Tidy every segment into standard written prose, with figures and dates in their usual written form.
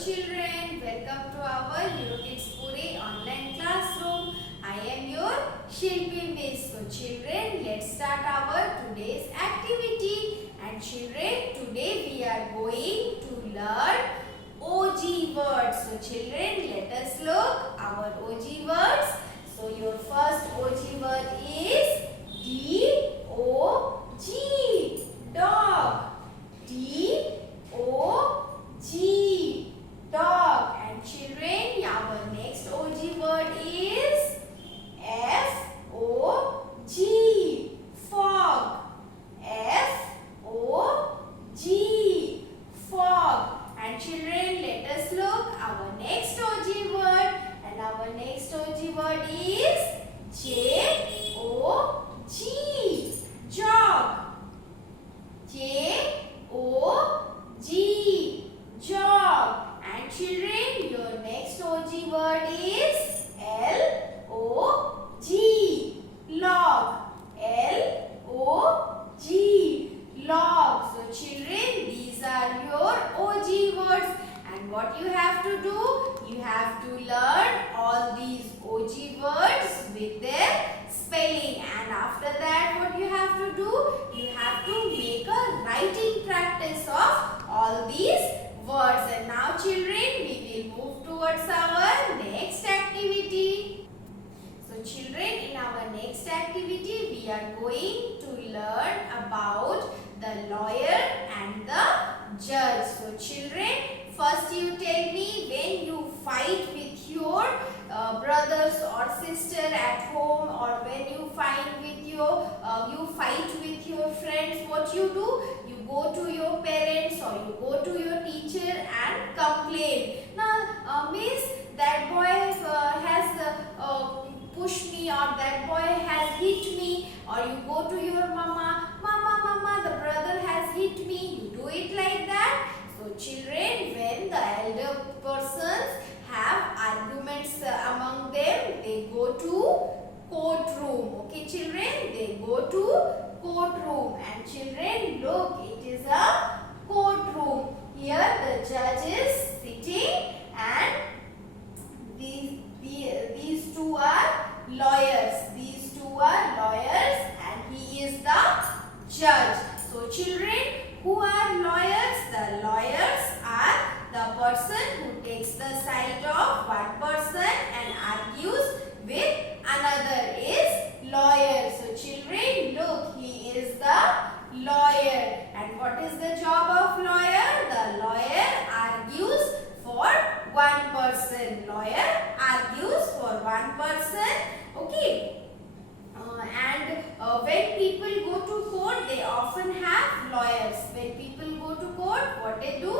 children, welcome to our Kids Pure online classroom. I am your Shilpi Miss. So children, let's start our today's activity. And children, today we are going to learn OG words. So children, let us look our OG words. So your first OG word is D-O-G, dog. D-O-G, dog. And children, our next OG word is F-O-G, fog. F-O-G, fog. And children, let us look our next OG word. And our next OG word is J-O-G, jog. J-O-G, jog. And children, your next OG word is L-O-G, log. L-O-G, log. So children, these are your OG words. And what you have to do? You have to learn all these OG words with their spelling. And after that, what you have to do? You have to make a writing practice of all these words. And now children, we will move towards our next activity. So children, in our next activity, we are going to learn about the lawyer and the judge. So children, first you tell me, when you fight with your brothers or sister at home, or when you fight with your friends, what you do? You go to your parents or you go to your teacher and complain. Now, miss, that boy has pushed me, or that boy has hit me. Or you go to your mama, mama, the brother has hit me. You do it like that. So children, when the elder persons have arguments among them, they go to courtroom. Okay children, they go to courtroom. And children, look, it is a courtroom. Here the judge is sitting, and these two are lawyers. These two are lawyers, and he is the judge. So children, who are lawyers? The lawyers are the person who takes the side of one person and argues with another is lawyer. So children, look, he is the lawyer. And what is the job of lawyer? The lawyer argues for one person. Lawyer argues for one person. Okay. When people go to court, they often have lawyers. When people go to court, what they do?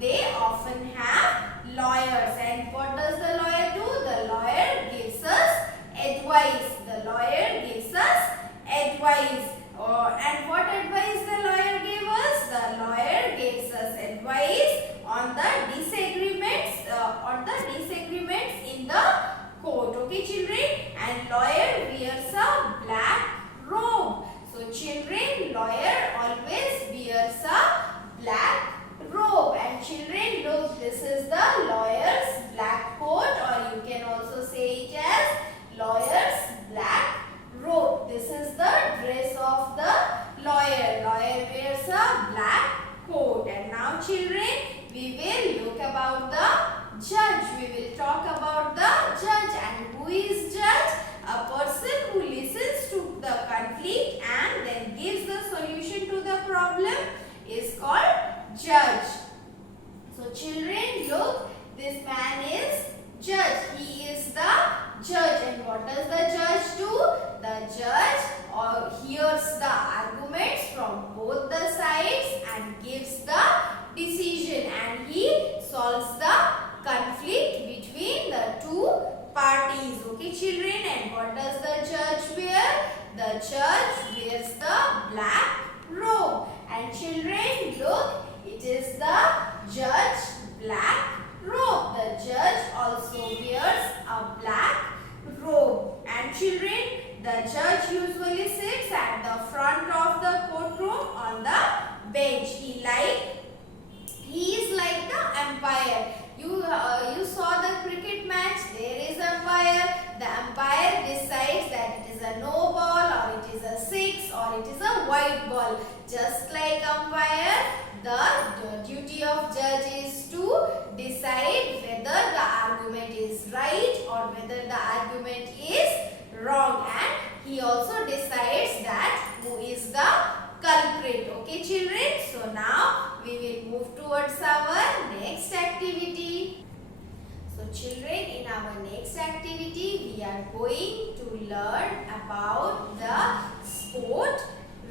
They often have lawyers. And what does the lawyer do? The lawyer gives us advice. The lawyer gives us advice. And what advice the lawyer gave us? The lawyer gives us advice on the disagreements, in the court. Okay, children? And lawyer wears a black robe. So children, lawyer always wears a black robe. And children, look, this is the lawyer's black coat, or you can also say it as lawyer's black robe. This is the dress of the lawyer. Lawyer wears a black coat. And now children, we will look about the judge. We will talk about the judge. And who is judge? A person who listens to the conflict and then gives the solution to the problem is called judge. So children, look, this man is judge. He is the judge. And what does the judge do? The judge hears the arguments from both the sides and gives the decision, and he solves the conflict between the two parties. Okay children, and what does the judge wear? The judge wears the black robe. And children, look, it is the judge black robe. The judge also wears a black robe. And children, the judge usually sits at the front of the courtroom on the bench. He is like the white ball. Just like umpire, the duty of judge is to decide whether the argument is right or whether the argument is wrong, and he also decides that who is the culprit. Okay children, so now we will move towards our next activity. So children, in our next activity we are going to learn about the sport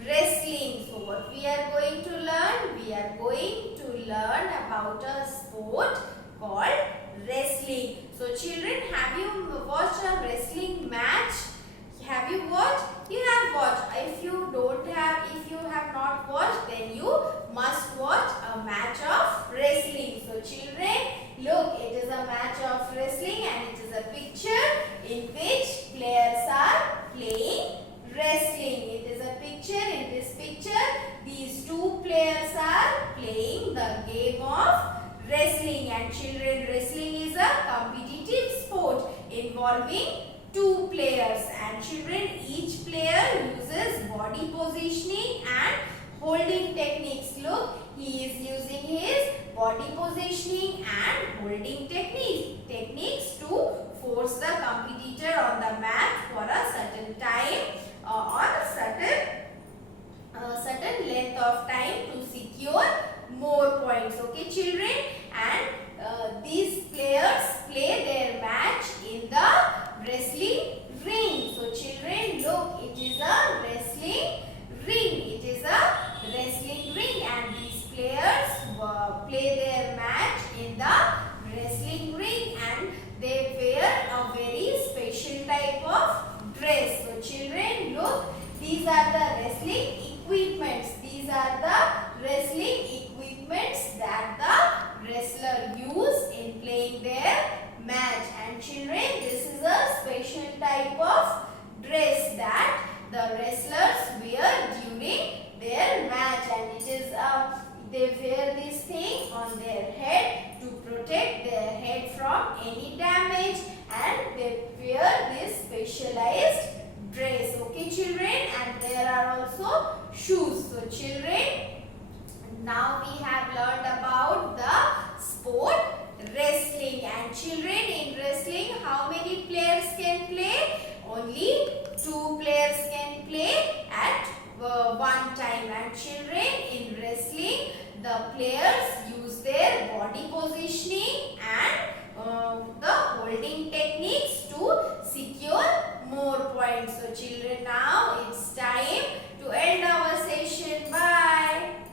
wrestling. So what we are going to learn? We are going to learn about a sport called wrestling. So children, have you watched a wrestling match? Have you watched? You have watched. If you have not watched, then you must watch a match of wrestling. So children, look, it is a match of wrestling and it is a picture in which players are playing wrestling. It is a picture. In this picture, these two players are playing the game of wrestling. And children, wrestling is a competitive sport involving two players, and children, each player uses body positioning and holding techniques. Look, he is using his body positioning and holding techniques to force the competitor on the mat for a certain time or certain length of time to secure more points. Okay children, and these players play their match in the wrestling ring. So children, look, it is a wrestling ring. It is a wrestling ring, and these players play their match in the wrestling ring, and they wear a very special type of dress. So children, look, these are the wrestling equipments. These are the wrestling equipments that the wrestler use in playing their match. And children, this is a special type of dress that the wrestlers wear during their match, and it is they wear this thing on their head to protect their head from any damage, and they wear this specialized dress. Okay children, and there are also shoes. So children, now we have learned about the sport wrestling. And children, in wrestling, how many players can play? Only two players can play at one time. And children, in wrestling, the players use their body positioning and the holding techniques to secure more points. So children, now